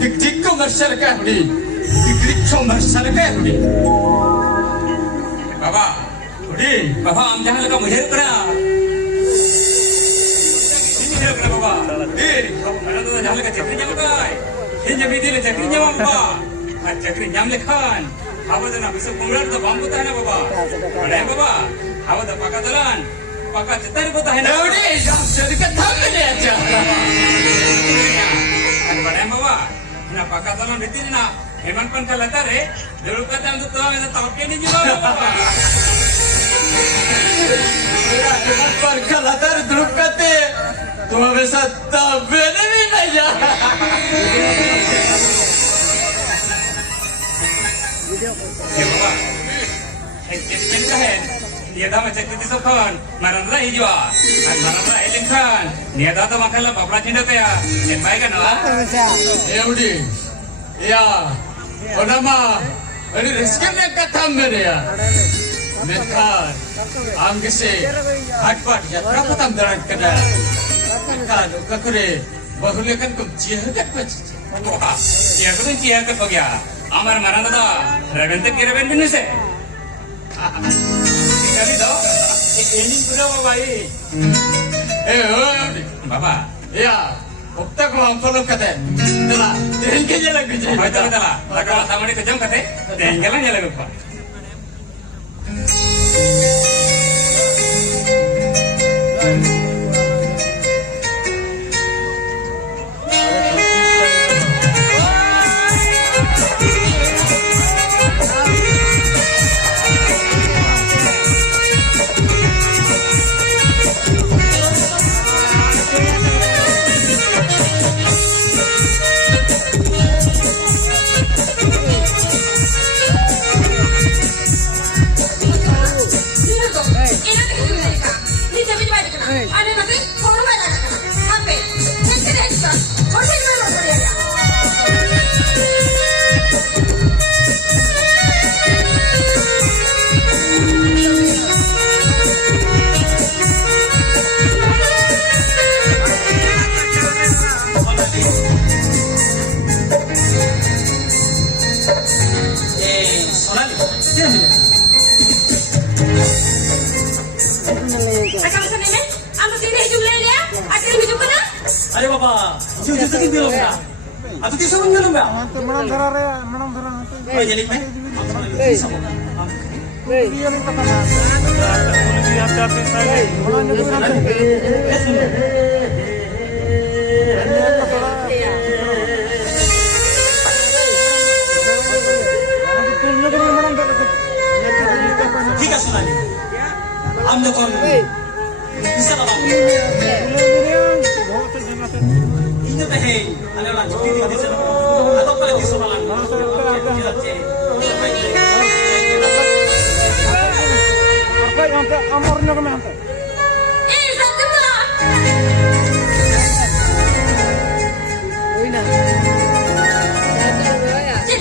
dik komersial kayak ini, dik komersial kayak ini. Bapak, udah, bapak am jangan lekam mujer kena. Ini mujer kena bapak. Mana tuh jangan lekam cekri nyam kai. Ini jadi dia cekri nyam bapak. Cekri nyam lekan. Hawa tu nak bisa kumpulan tu bambu tahan bapak. Ada yang bapak. Hawa tu pakai jalan. Pakai cetar pun tahan. Udah, jangan jadi ketahuan dia aja. Ada bawa, nak pakai jalan di sini nak, heman pun kalau tarik, dulu kata untuk tuang itu tahu kini juga bawa. Heman pun kalau tarik dulu kata, tuang bisa tahu beri aja. Ya bawa, ini kan. Dia dah macam kita sokon, marandra hijau, marandra elengkan. Dia dah tu makan lah, bapa cinta kaya, baik kan lah? Ya udah, ya, orang mah, ini rezeki yang kata mereka. Mereka, angge se, hati ya, berapa tam darat kena? Mereka, kakure, bahulekan kum ciakat macam. Wah, ciakat ciakat bagia. Amar marandra, raventek kira ben binu se. Kali dah, ini sudah bawa ini. Bapak, ya, okta ko am follow kate. Dala, tengke je lagu je. Betul dala. Laga sama ni kejam kate, tengke lah je lagu pak. अरे बाबा, जो तरी below का, आता ती सोडून गेलो बा. म्हणून धरा रे, म्हणून धरा. काय झाली काय? ठीक आहे सोनाली. आमने कोण? bisa tak bang? Ini teh, ada orang cuti di sana. Atau kalau di Somalia, apa yang amornya kemana? Sakit lah. Cik,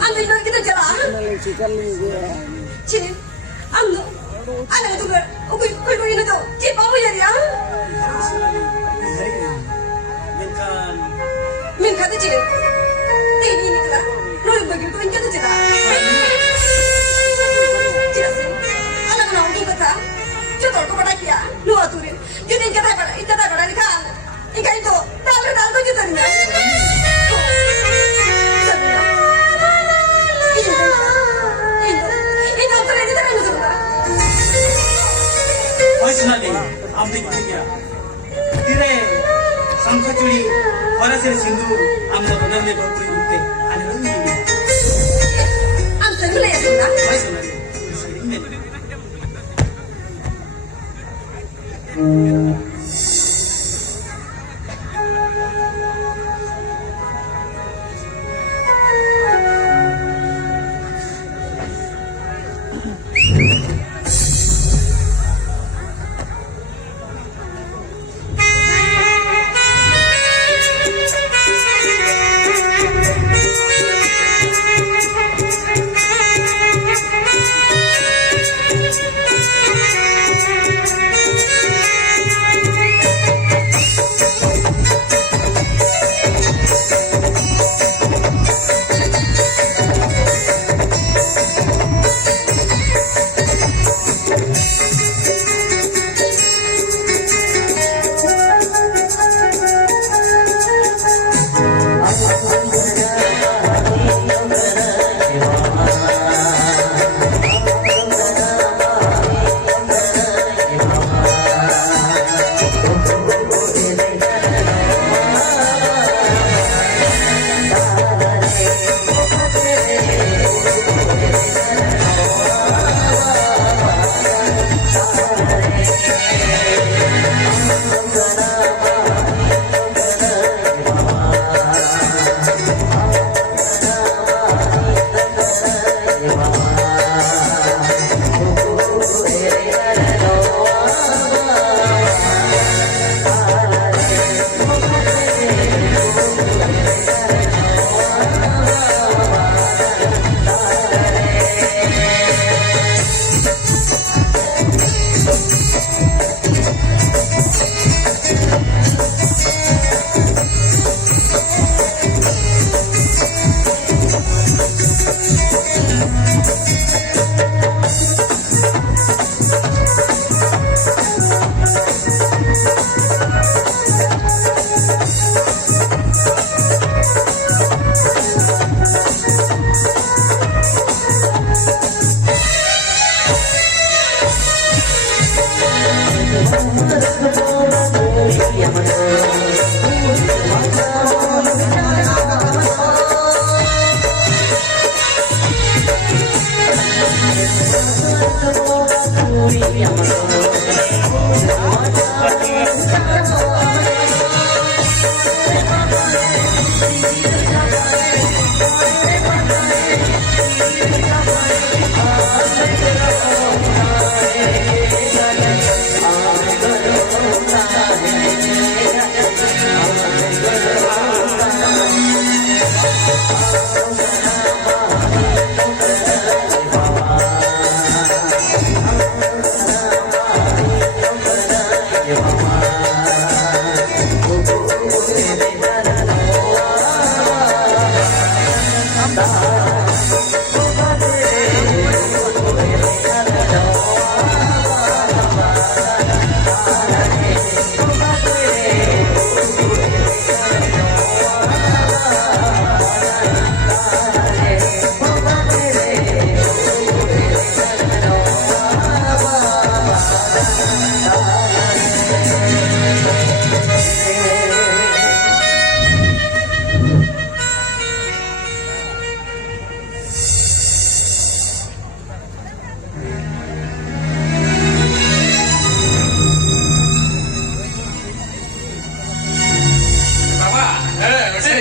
ambil dulu kita jalan. Cik, ambil. Anak tu kan, kau ini tu, cik apa ya dia? Minta tu cik, ini kita, nol bagi kau minta tu cik. Cik sih, anak nak tu kata, cuba kau pada kia, luar turin, jadi kita pada ni kan, ikan itu, dalam tu kita ni. Ini apa lagi tak ada semua. Sonaly, ambil kita. Tire, sangka curi, orang sindu, ambil orang ni doktor itu, ane lagi. Ambil dulu ya sudah. Sonaly, sering ni.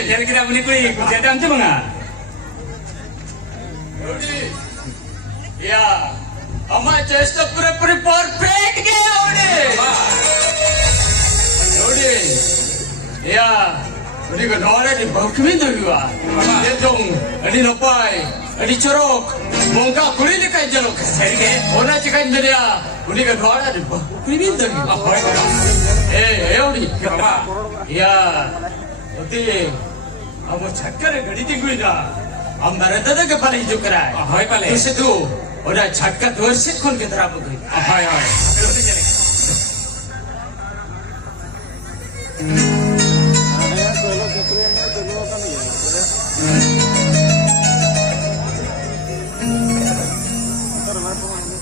kira-kira menikmati kegiatan itu bang? Ya, ama chest pura-pura perfect gaya udah. Ya, udah kan orang di bawah kemana juga? Dia dong, ada napai, ada corok, mungkin kulit dekat jaluk. Serius? Orang cakap dia, udah kan orang di bawah kemana juga? Apa itu? udah. Apa? Ya, udah. Ama cakar gadi tingguida. Ambaran tadi kepala hijau kerai. Apa itu? Terus itu, udah cakar dua sekon kita rapu gini. Apa ya? Saya kalau ketuanya dulu kan ya. Ntar berapa ini?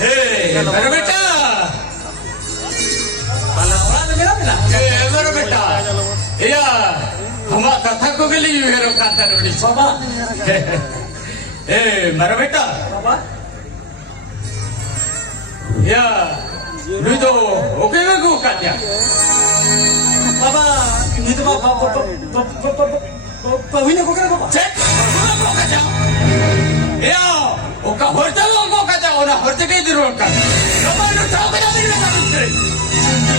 Hei, baru beta. Baru beta. Iya, hama kata ko geli baru kata nuri. बाबा Baru beta. बाबा Ya, lu itu oke bagu katanya. बाबा ini tuh bapak ini kok kan bapak Cek, bagu katanya. Ya, oka horta bagu katanya. Orang horta kayak dirolkan. Kamu lu tahu kan apa yang kamu cari?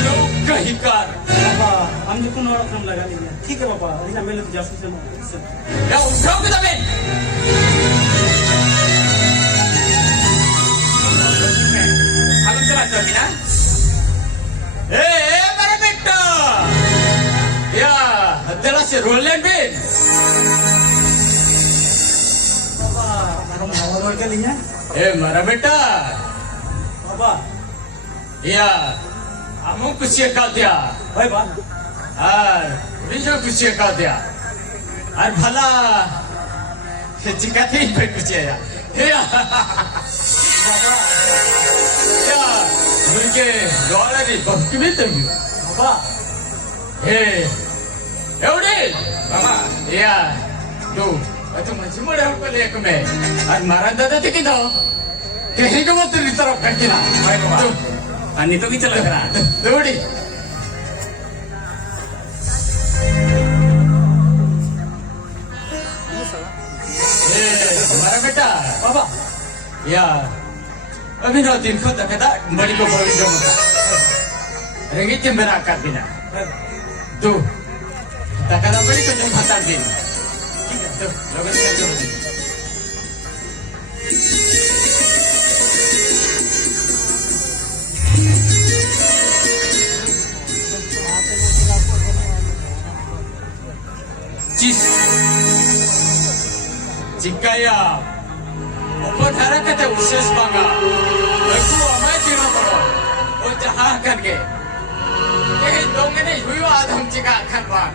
Lu kahikar. बाबा हमने कौन और काम लगा लिया ठीक है बाबा अभी मैं लोग जासूस से Ya, usaha kita ben. Kalau telah terkena, Baru beta. Ya, adalah si Roland Ben. बाबा हम और के लिए Mara beta. बाबा Ya, kamu kusia kau dia. भाई बा Bisa kusia kau dia. Bhala. Jika tidak kusia ya. Ya. Ya, mungkin dolar di bawah kita. बाबा Udah. Bapak, Ya, tuh. Itu masih muda aku lihat kemana. Marah dah tadi kita. Kayaknya kamu tuh diterapkan kita. baik bapak. Tuh. Ani itu kita lah. Dodi. हमारा बेटा बाबा या अभी ना दिन को तक था बड़ी को बोल दो मत रेंगे के मेरा कर बिना तू तकरा बड़ी को जम खाता दिन ठीक है तो लोग क्या करो Jika ya, open harap kata usus bangga, aku amai cina bro, oh jahat kan ke, dong ini huyu adam jika akan bang.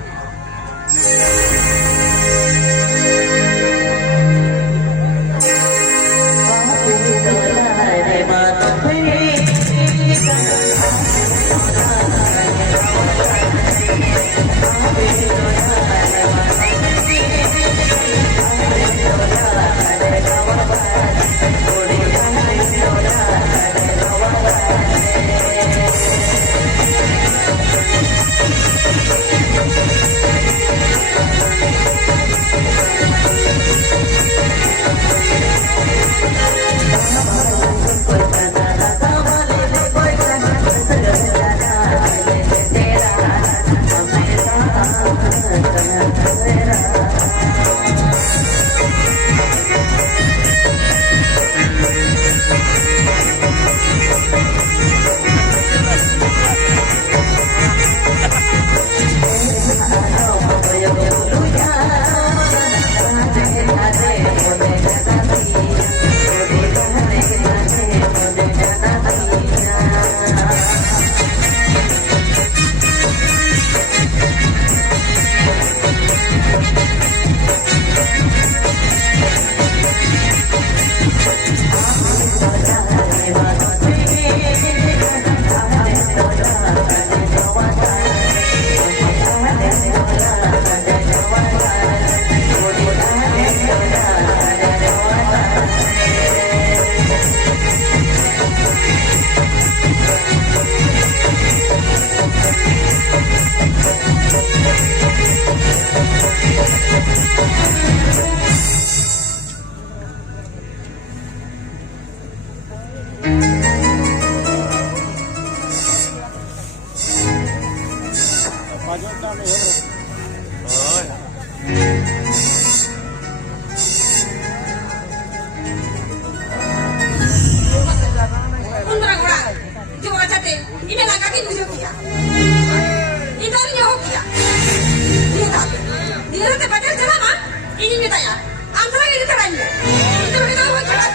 Majukan ni. orang-orang jual cate ini nak kaki tujuh kia itarnya hokia dia tu pacar jalan mah ini ni tanya antara ini terangnya itu kita buat cakap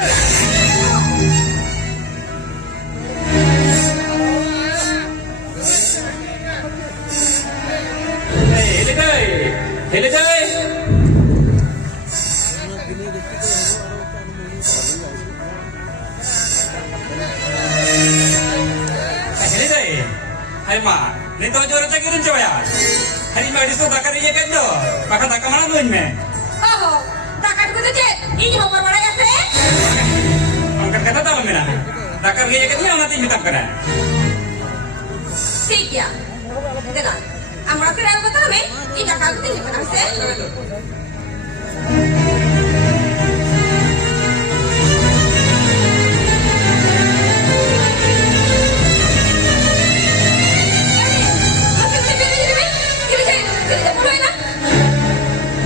hele jai Hai ma, ni tu jual cakap ni cuba ya. Hari ma di sana takkan dia kan do, maka takkan mana nuin me. oh takkan aku tu je ini mau berbuat apa sih Angkat kata tahu mana? Takkan dia kan yang nanti minta kena. ठीक है देखा আমরা তো রাগ বলতে হবে এটা কালকে দিন না হইছে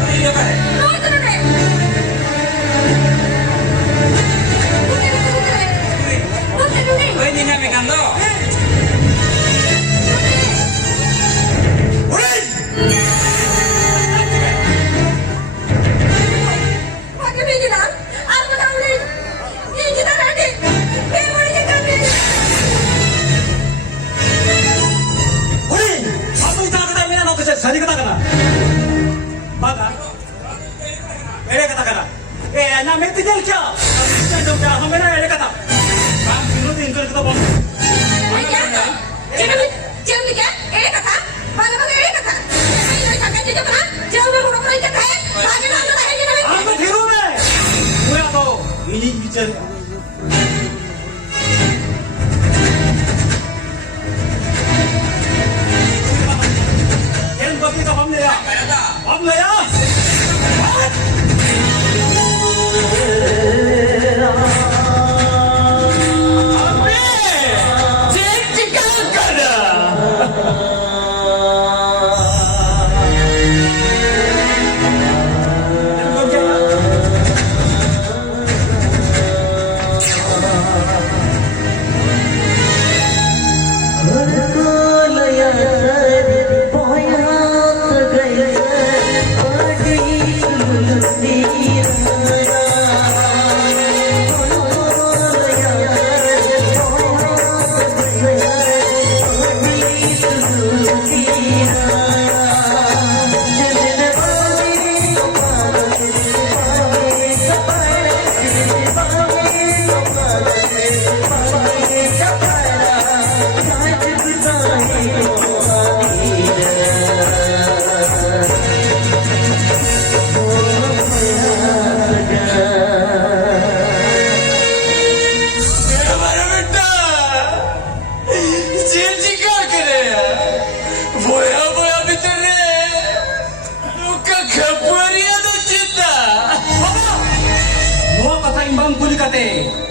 Ini apa? Ini ni mekan do. Pakai bikinan, apa tahu ni? Ini kita nanti, memori kita ni. Hei, apa itu kata ini nak kerja? Sani kata kena. Baga. Ere kata kena. Na mesti jalan kya? Jom kya? Hame na ere kata. Kam suruh din kar kita bom. Jangan mikir, kata, bagaimana kata? Ini kakak jadi mana? Jauh dulu orang lain kata, bagaimana lah ini namanya? Aku thiru me. Gua tu ini bicara. Yang kau kita bom le ya? Bom le ya?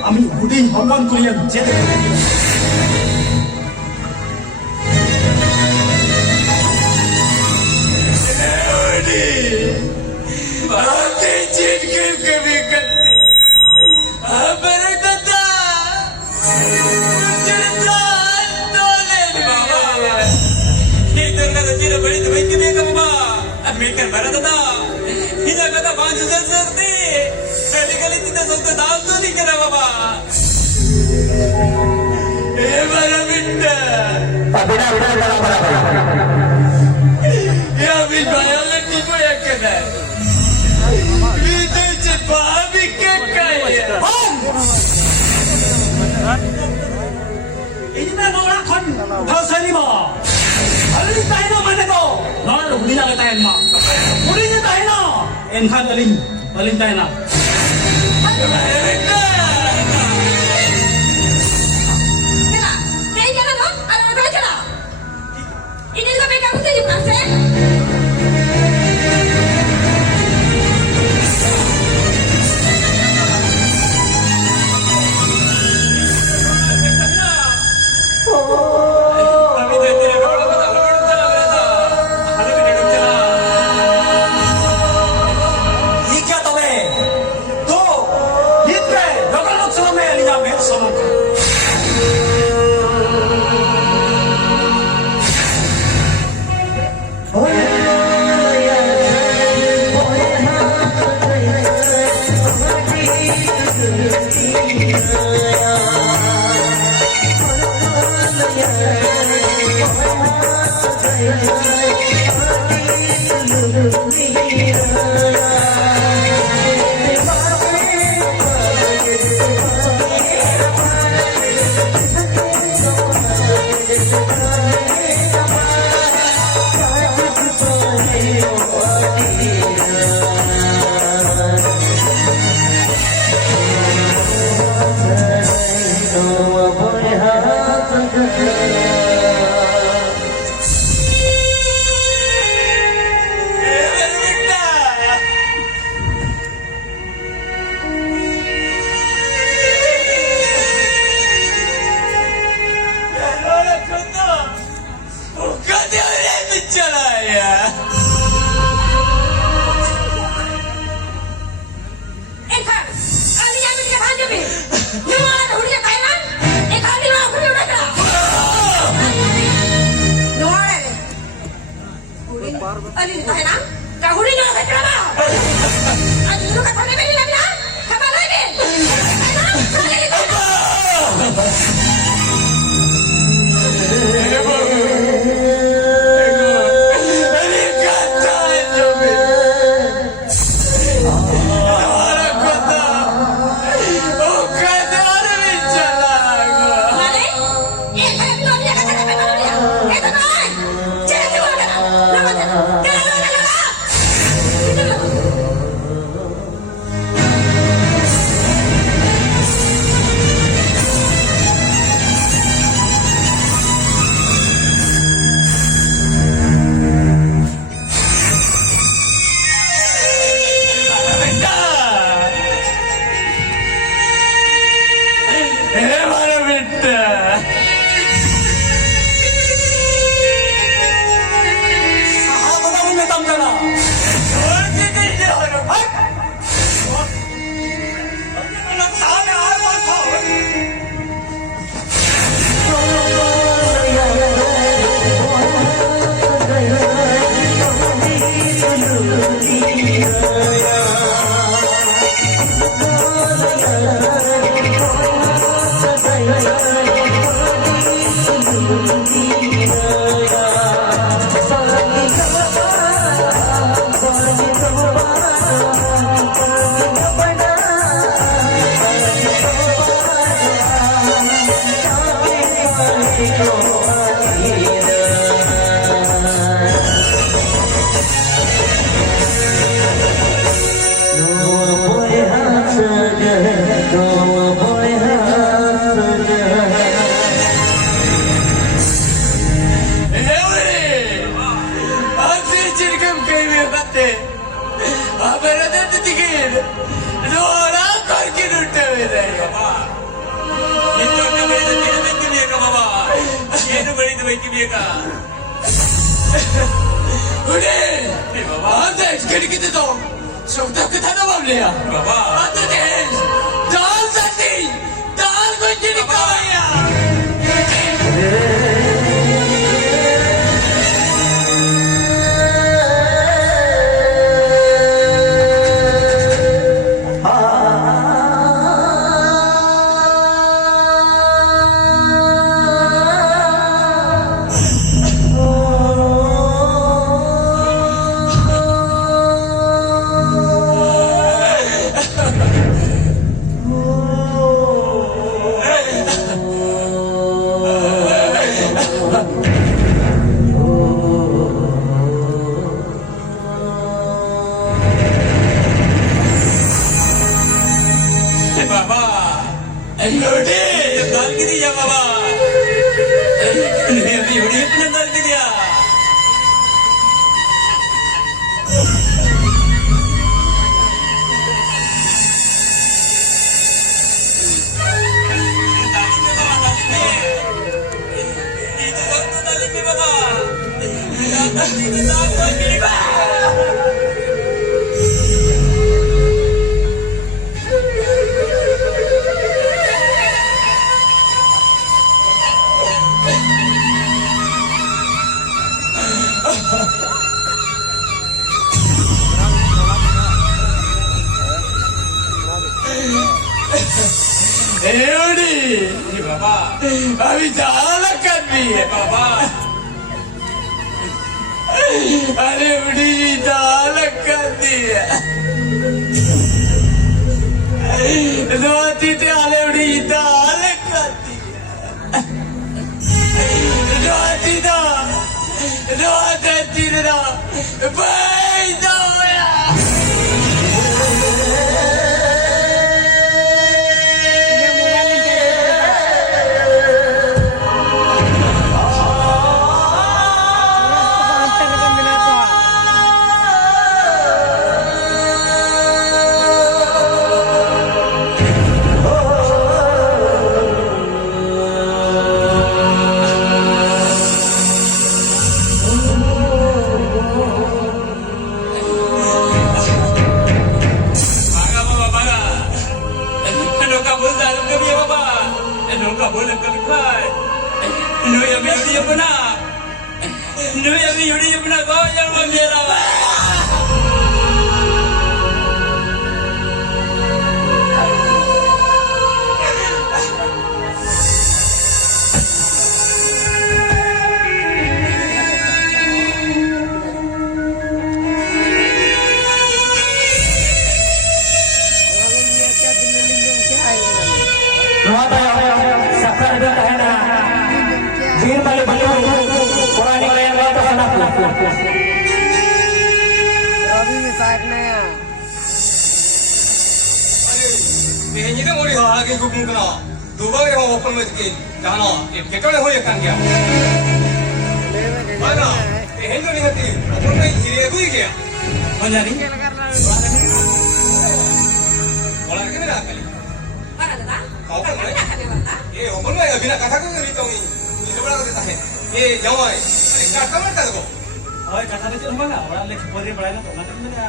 Amin budin Bambang kuliah jadi. Ate jin kem kami kati. Abar tata. Cerita tole baba. Itu kata cerita beri tu baik ni kamu ba. Amerikan barat tata. Hina kata bantu seserti. Kali-kali tidak sampai dalam tu ni kena baba. Bara minda. Ya bil bayangan tipu yang kena. Itu cepat bikin kaya. Ini memang orang kon. Kau seni ma. Alin tayo na mana to? Nol huli na tayo ma. Huli na tayo na. Enhan alin tayo na. Bara minda. Kena, saya jangan dong, ada orang aja lah. Ini juga pegang aku jadi proses. Kami tidak boleh berada. आले उड़ी दाल कर दिया रोती ते आले उड़ी दाल कर दिया रोती दा रोती दा भाई दोया ini dah mori hal lagi hukum kena. Dua yang open meski, jangan. Kita ni boleh kan dia. Mana? Ini tu ni hati. Open ni jadi aku ini. Mana ni? Bola ni mana kali? Mana dah? Open ni. Mana kami benda? Open ni abis nak kata aku ni tahu ni. Ini berapa kita tahu? Jawai. Ini kata mana tu? Oh, kata dia cuma mana? Orang lagi boleh berada tu. Nanti mana?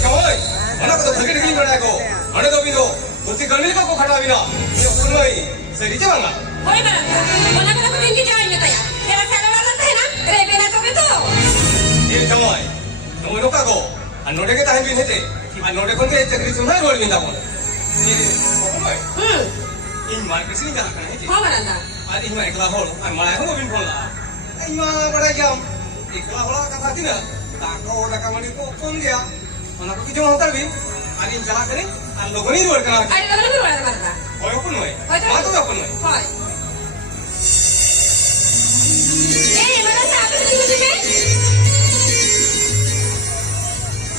Jawai. Mana kau tu pergi pergi berada kau? Mana tu bindu? Kunci kami kau kata bina. Ini open ni. Seri jangan lah. Boleh berada. Mana kita pergi ke jalan itu ya? Kita sana berada tu na? Rebe na tu betul. Jawai. Nombor apa kau? Anu dek kita hendak ni. Anu dek kau ni cakap semua boleh binda kau. Open ni. Ini market sini jalan kan? Kau mana dah? Adi ini ikhlas hol. Malah aku bin hol lah. Ini mah pada jam. Ikhlas hol kan hati na. Tak kau nak kau ni kau pun dia. Mana aku cuma hantar bin. Adi jalan kan ni. Anu kau ni luar kan? Ada mana berada mana? Oh open ni. Mana tu open ni? Hai. Mana dah? Apa sih tu ni?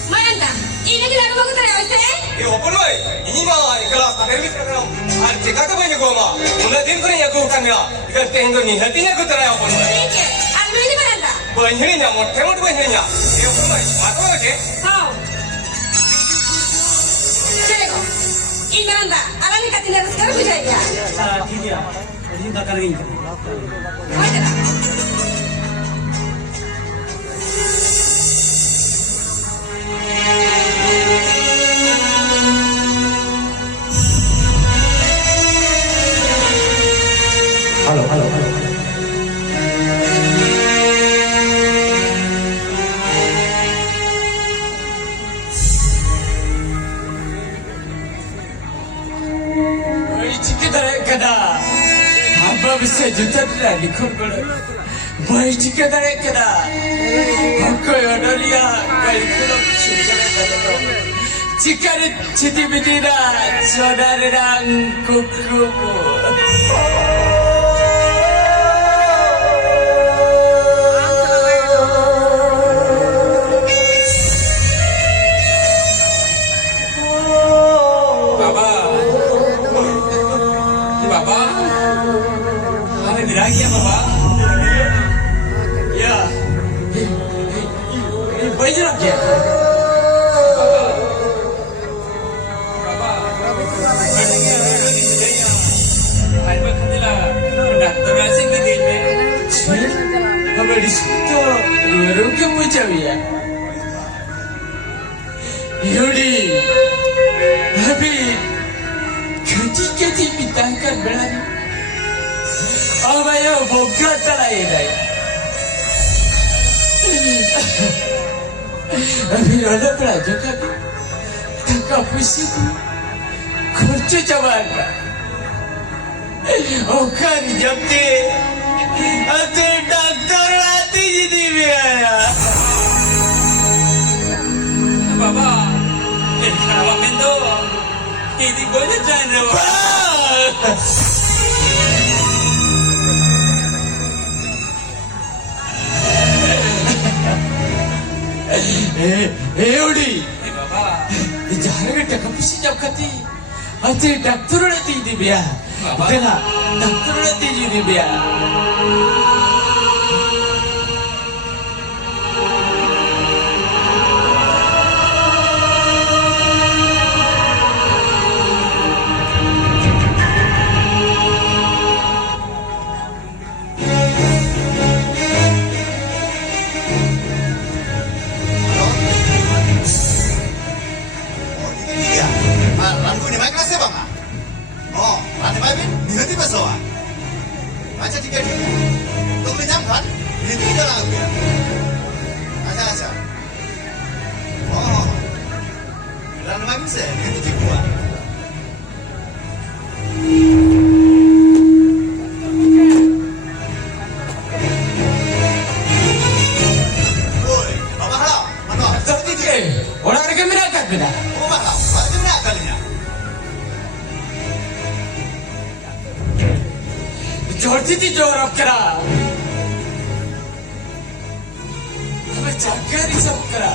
Mana dah? Ini kita rumah kita ya, Ustaz? Open ni. Ini mah ikhlas tak terus kan? Jika tu banyak gua mah. Mula din ko ni aku kan ya. Ikan tehendo ni hati ni aku terai open ni. Ini ke? Anu ini mana dah? Banyak ni nyamuk. Tengok tu banyak ni nyamuk. Open ni. Mata apa ke? Kau. Ceko. Ini mana dah? Alam ni katin harus sekarang tu jadi ya. ठीक है ये दा कर गई Kau ada dah? Hello hello kada hamba bisa juta lagi korban baik jika dari kada aku yang dia kali kuluk syukur kada jika citi bitida saudara dan kuku Yudi, tapi ketika ditangkap berani, abayo boga talai dai. Tapi ada pelajar kami tangkap pusiku, kerja cawan. Oh kan jamte, ate doktor hati di boleh jangan. Udi, Baba. jangan kita kapusi jauh kati. Ati dokter nanti di biar. Baba. Kena dokter nanti di biar. Iya, rangku ni mai kelas bang. Oh, rangku mai bin, ni hati pasal. Macam tiga dia. Tuh lenyam kan? Ni tiga lah aku. Acha. Oh, rangku mai bin se, ni tiga kuat. Oi, bapa halau, mana? Tapi dia, orang ada kamera kat benda. Oh, halau, macam mana kalinya? Jordi di jorok kera. Hame jaga risau kera.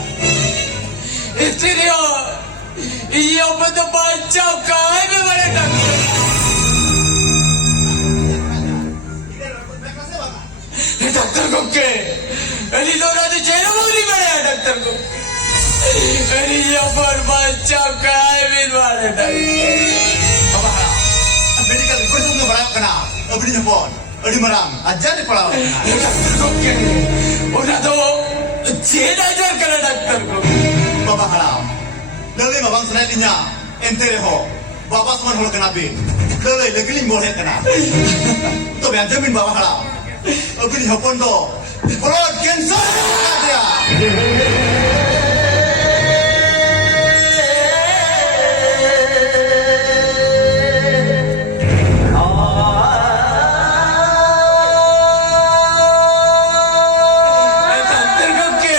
Isteriyo, iya betul baca kau ni mana tak? Doktor ko ke? Ini orang tu cera mungkin mana doktor ko? Ini yang berbaca kau ni mana tak? Bapa halau, medical record semua berapa kena? Abdi nyepon, abdi merang, ajar di pulau. Doktor ko ke? Orang tu cera ajar kena doktor ko. Bapa halau, lalu mabang senainya, ente reho, bapa semua hulu kena bin, lalu lagi ni boleh kena. Tu biar jamin bapa halau, abdi nyepon tu, pulau cancer dia. Doktor ko ke?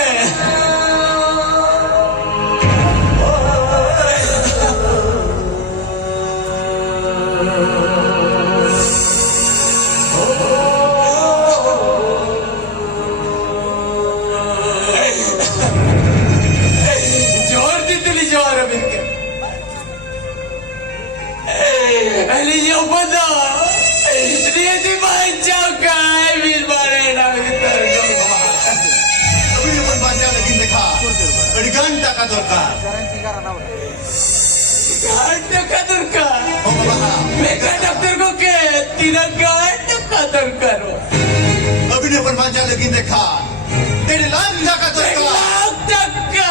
जोर दी दिली जोर अभी के अली यो बदा दी बांचा काय bill मारे ना भीतर को Abdi nyepon baca lagi dekha, abdi ganta kadorkar. गांड का दरकार Oh bapa halau, मेरा डॉक्टर को के तेरा गांड का दरकार हो abdi nyepon baca lagi dekha, jadi landa kadorkar. Lakh टक्का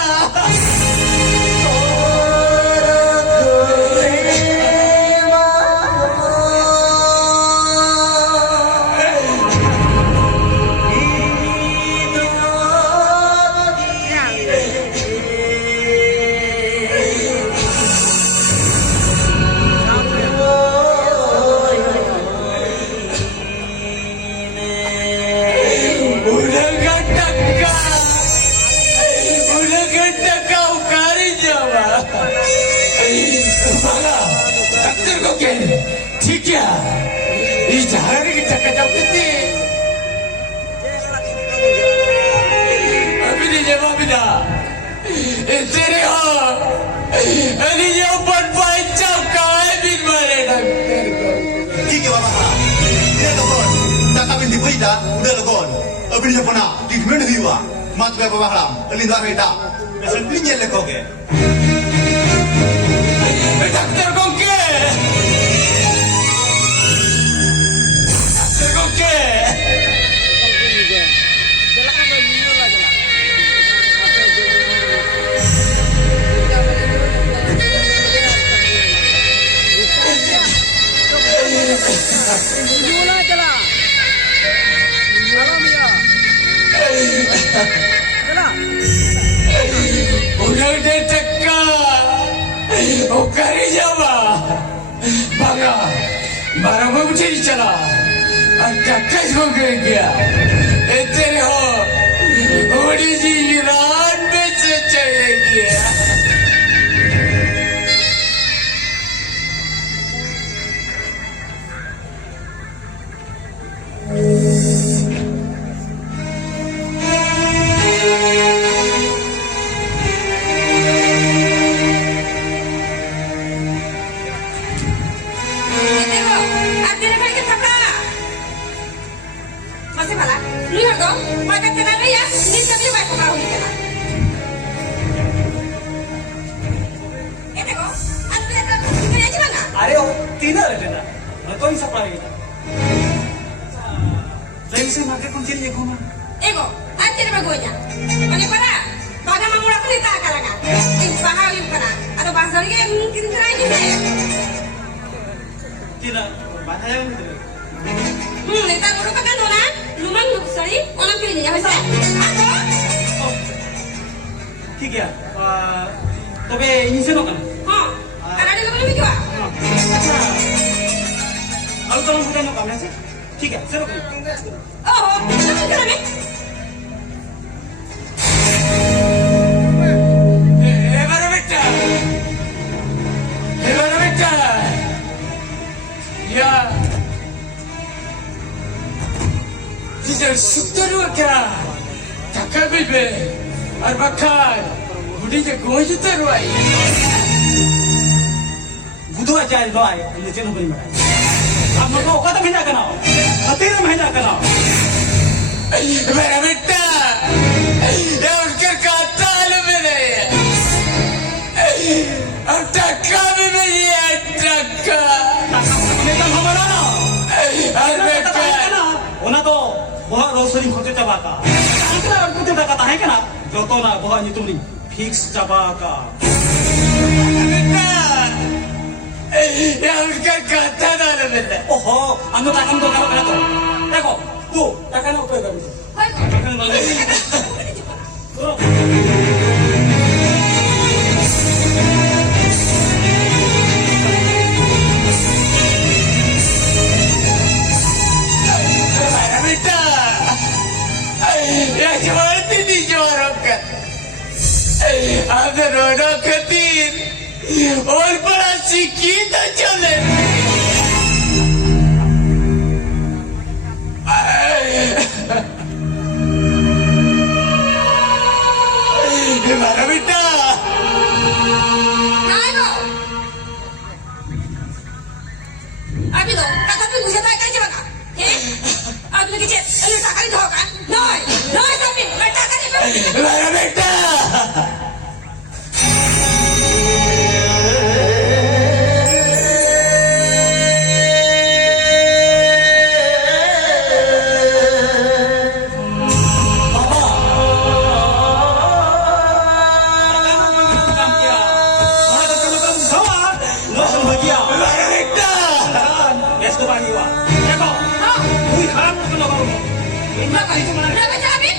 Udah gak टक्का उकारी जावा बघा डॉक्टर को के ठीक है इस झाड़ी की टक्का जाओ कितनी अभी नहीं जवाब ना तेरे हो अली ये ऊपर बाइचा काय बिन मारे डॉक्टर को Kiki bapa halau, dia logon, tak kabin di berita, udah logon. Abdi nyepona, di mana hiwa? Mat bapa halau, elin dah berita. Besar belinya lekoge. Doctor को के डॉक्टर को के उधर दे टक्का ओ करी जावा बघा बारा मुझे चला और टक्का हो गया ए तेरे हो ओडी जी ईरान में से चले गया masih malah. Lihat dong, makan kenapa ya? Ini tapi baik kau ini kena. Kok, anu lihat aku ini aja mana? अरे वो तीन है बेटा मैं तो ही सप्लाई किया लेकिन से मार्केट कौन चली जाएगा ना Ego, ante na bagonya. Mani para, baga mamura ko nita kalanga. Ay bahaw yung kana. Ano ba sa rin mungkin try ni na. तीन बात है Nita muro ka kano na? Lumang sorry, onang pili niya basta. Ako? ठीक है तबे इनसे no करना Ha. Karena lumang lumig wa. अच्छा अब तो हम बुझे नो करना से ठीक है चलो Oh, lumang ka na. Berbeda. Ya. Tidak sukteru kya? Takkan bebe. Arbakar. Budi je goju teruai. बुधो आचार्य लो आए ये चेन बनी में अब मको कदम हिला करना अतीर में हिला करना Berbeda. Ya uskar kata lu mere. Ab takka bebe ye takka. नेता हमारा ना Arbakar. ना ओना तो बहुत रोसरी खोचे चबाका अंकल और कुछ कथा है क्या ना जो तो ना बहुत नहीं तुमनी fix चबाका Ya uskar kata dah lu mere. ओहो अंदर ताकम तो करो तो देखो तू ताकन ऊपर कर Hoy ko. ताकन वाले Berbeda. Ya seperti di jorokkan. Ada rodok ketir. और बड़ा सीखीता चले हमारा बेटा Ay ko. Abi do, kata tu musa tayo kayo ba ka? Eh? Abi lagi chat, ano takari do ka? Noy, noy sabi, takari ba? हमारा बेटा हमारा बेटा best बागी हुआ देखो कोई खराब मत करो इतना कहीं तो मना Berapa cabi?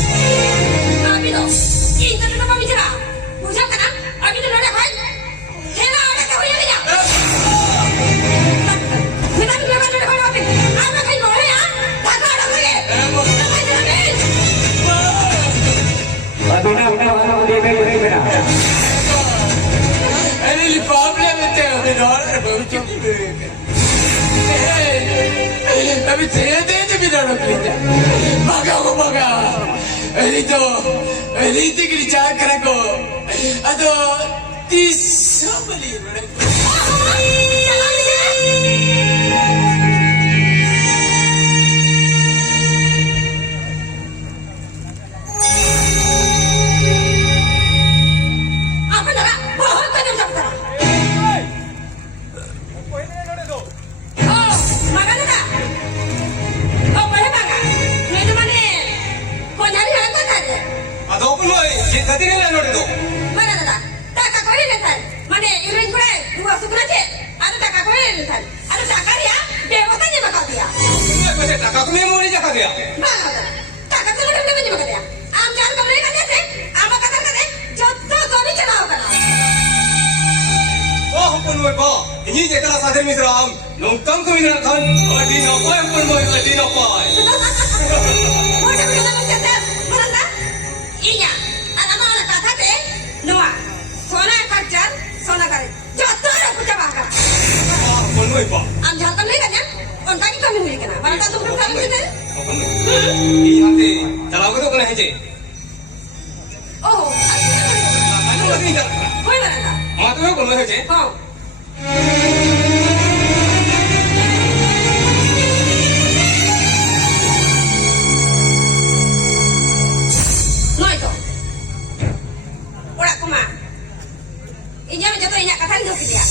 Abi do, kita tu nama bicara. Bukan kan? Abi tu nak apa? Hela ada kau yang dia. Kita tu nak ada kau apa? Apa kau boleh ya? Tak ada lagi. Tak ada lagi. Ini di problem itu benar betul. Tapi saya tidak benar betul. Maka aku maka ini tu kerja kerako. Ado tisu beli. Jangan dia. Apa dah? Bahut tajam jam dah. Oh, makan dah. Oh, boleh makan. Ini tu mana? Kau nyari apa tadi? ಅದು open ಗತಿಗೆಲ್ಲ ನೋಡಿದ್ದು Mana dah? Tak kau ini dah. Mana irin kau? Dua suku je. Ada tak kau ini dah. Ada tak kau ya? Dewa tanya macam dia. ಮತ್ತೆ ಟಕಾಕು memory ಜಾಕದೆಯ Mana dah? Tak kau tu macam ni macam dia. Am jangan kau beri kata sih. Am kata kata. Jatuh kau ni cenau kan? ಓ ಹಪ್ಪನ್ ಮೊಯ್ ಬಾ ಇಂಗಿ ಜೆಕಲ ಸಾಧೆ ಮಿಸ್ರಾಮ್ ನೊಂಕಂ ಕಮಿನ ಖಾನ್ ಅಡಿ ನಪಾಯ ಹಪ್ಪನ್ ಮೊಯ್ ಅಡಿ ನಪಾಯ Udah kita mencetak, mana? Iya, ada mana kata deh? Noa, sona kerja, sona kari. Jatuh ada punya bakar. ಆ ಹಪ್ಪನ್ ಮೊಯ್ ಬಾ Am jangan kau beri kan ya? Ontai kami beri kan? Mana tu belum kami beri? ಹಪ್ಪನ್ ಈ ಹಂತೆ ಚಲಾವದು ಕನ ಹೆಜೆ Oh, ಅದು ಮದ್ವಿ ಜಾಕ kau mana? ಮಾತುವೆ ಕೊನ ಹೆಜೆ Oh, Nói tu. Orang kuma. Inya menjadi inya kata itu dia.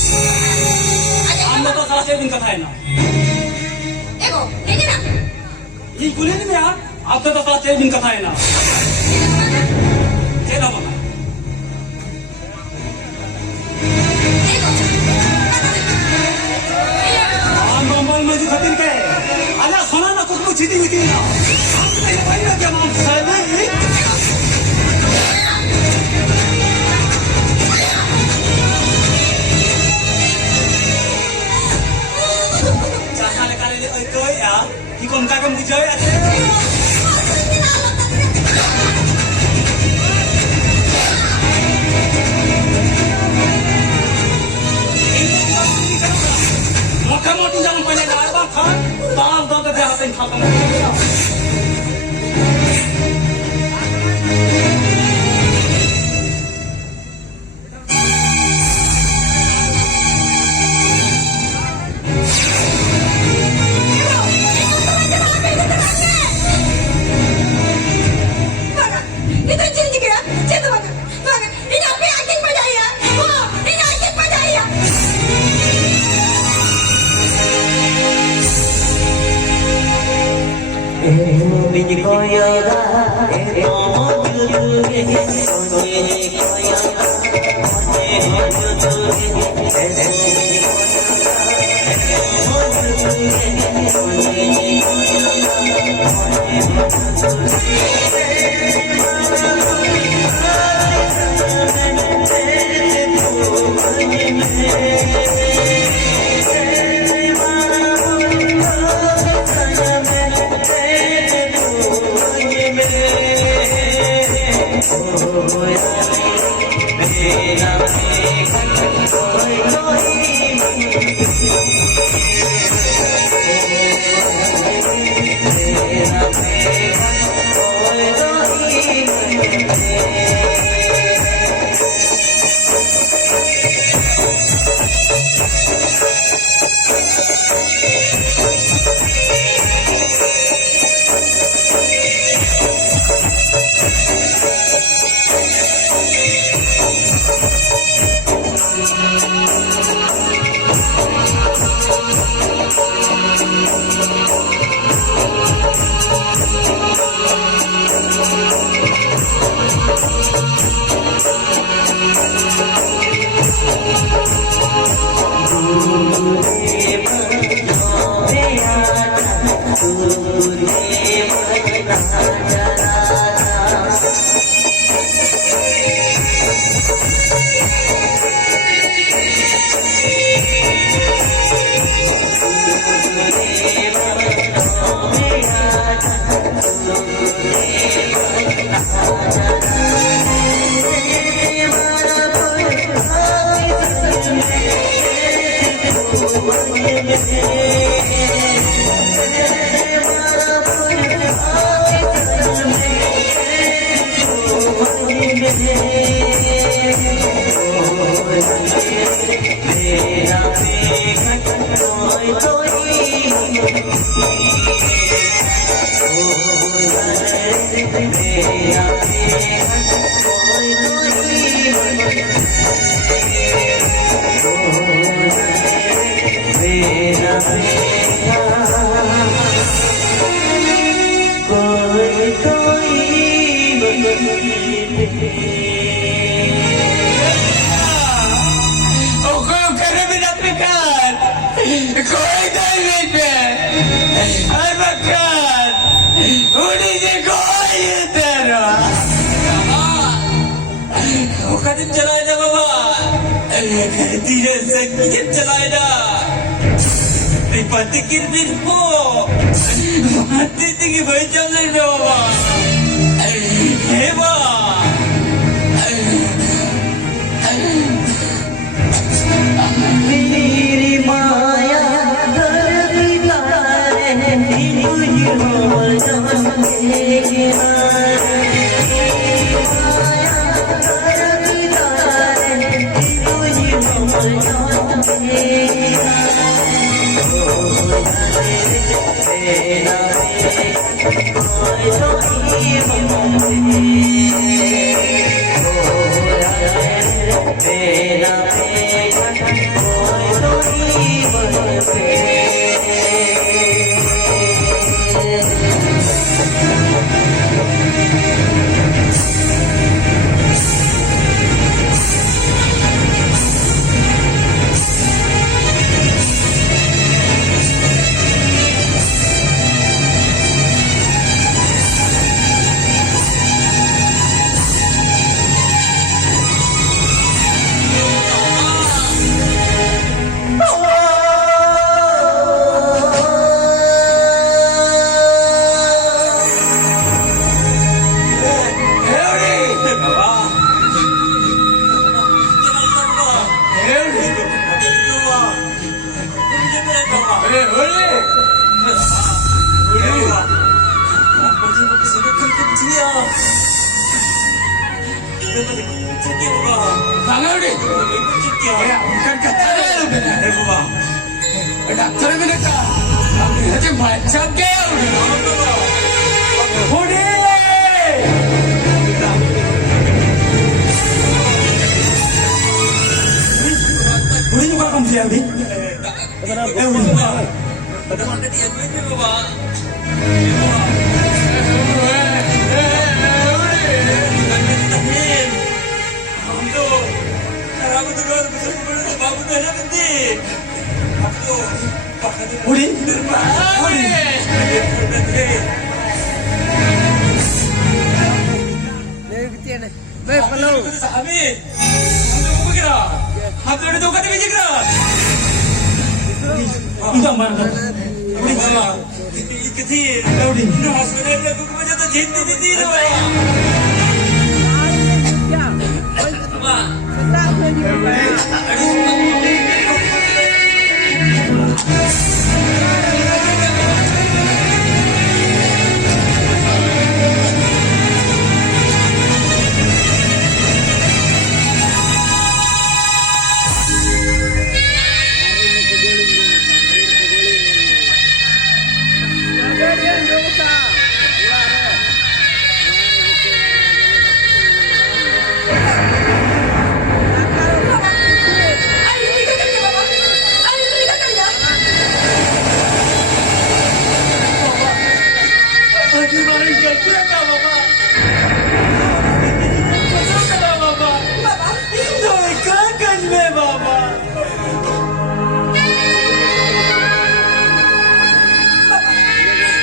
हम लोग तो साला से दिन कथा है ना Ego, ini nak. ये गुले नहीं यार आप तो साला से दिन कथा है ना चेला मना Ego. हम बम्बल में जो खतिन के आजा सोना ना कुछ चीती हुई थी ना हम तो ये भाई ना क्या माम साहब चाहने का ले तो यार कि कौन का कम बुझाए अच्छे मोटा मोटी जान पहले लाल खान दाल दो के हाथ में खाता Itu cincin juga, cincin mana? Mana? Ini apa yang akan percaya? Oh, ini akan percaya. Patikir birpo, mati tinggi bajang lagi bawa. Heba. Meri maya dardi tare, tuji ho jamne kinare. Maya dardi tare, tuji ho Bangaude, ya bukan kata lu benar, Bang. Dokter mereka, kami hanya macam kau. Hudi, Hudi juga kamu siapa Hudi? Hudi. Hudi? Hudi? Entah mana tu. Hudi? Hudi? Ayo tinggalkan dia, Bapak. Ayo tinggalkan dia. Bagaimana jatuh tak Bapak? Jatuh tak Bapak? Bapak, Doi kakak ni Bapak.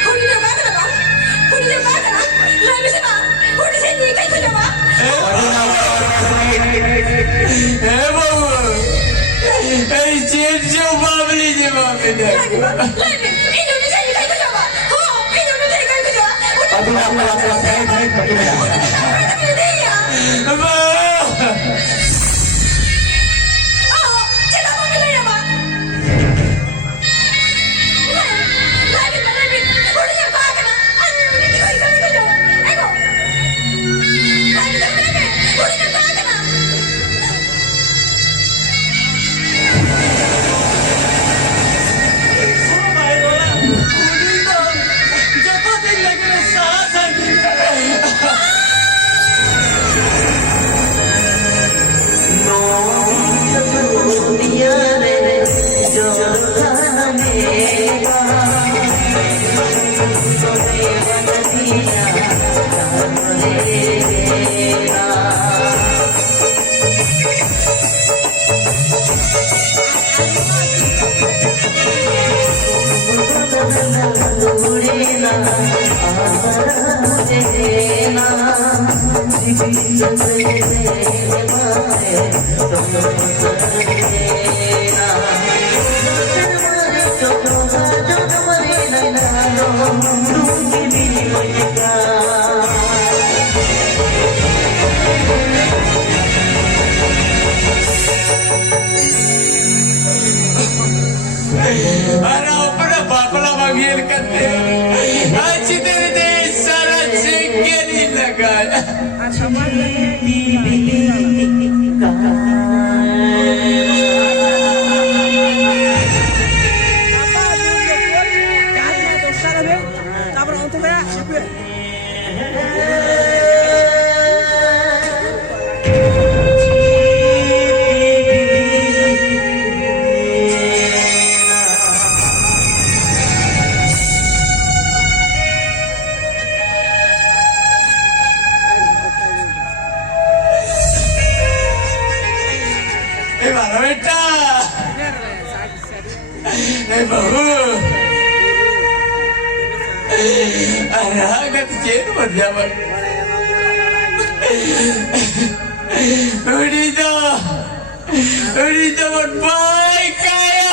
Hudi dia bakar, Bapak. Hudi dia bakar. Lalu siapa? Hudi saya nikah itu, Bapak. babu, cium beli je Lagi, Pak. Lagi. Ini Hudi saya nikah itu, Bapak. Oh, ini Hudi saya nikah itu, Bapak. Hudi tapi dia. Oh, kita mau bilang ya, Pak. Lagi, Pak, lagi. Hudi dia bakar. Ayo, Hudi kita itu, Bapak. Ayo. Lagi, lagi. Hudi dia bakar. Jatuh tinggal kena sahaja. Ano pala pala manghirkat eh. At si Tete Sarat Singkin ilagan. Babu agak kecil berjalan udah berbaik kaya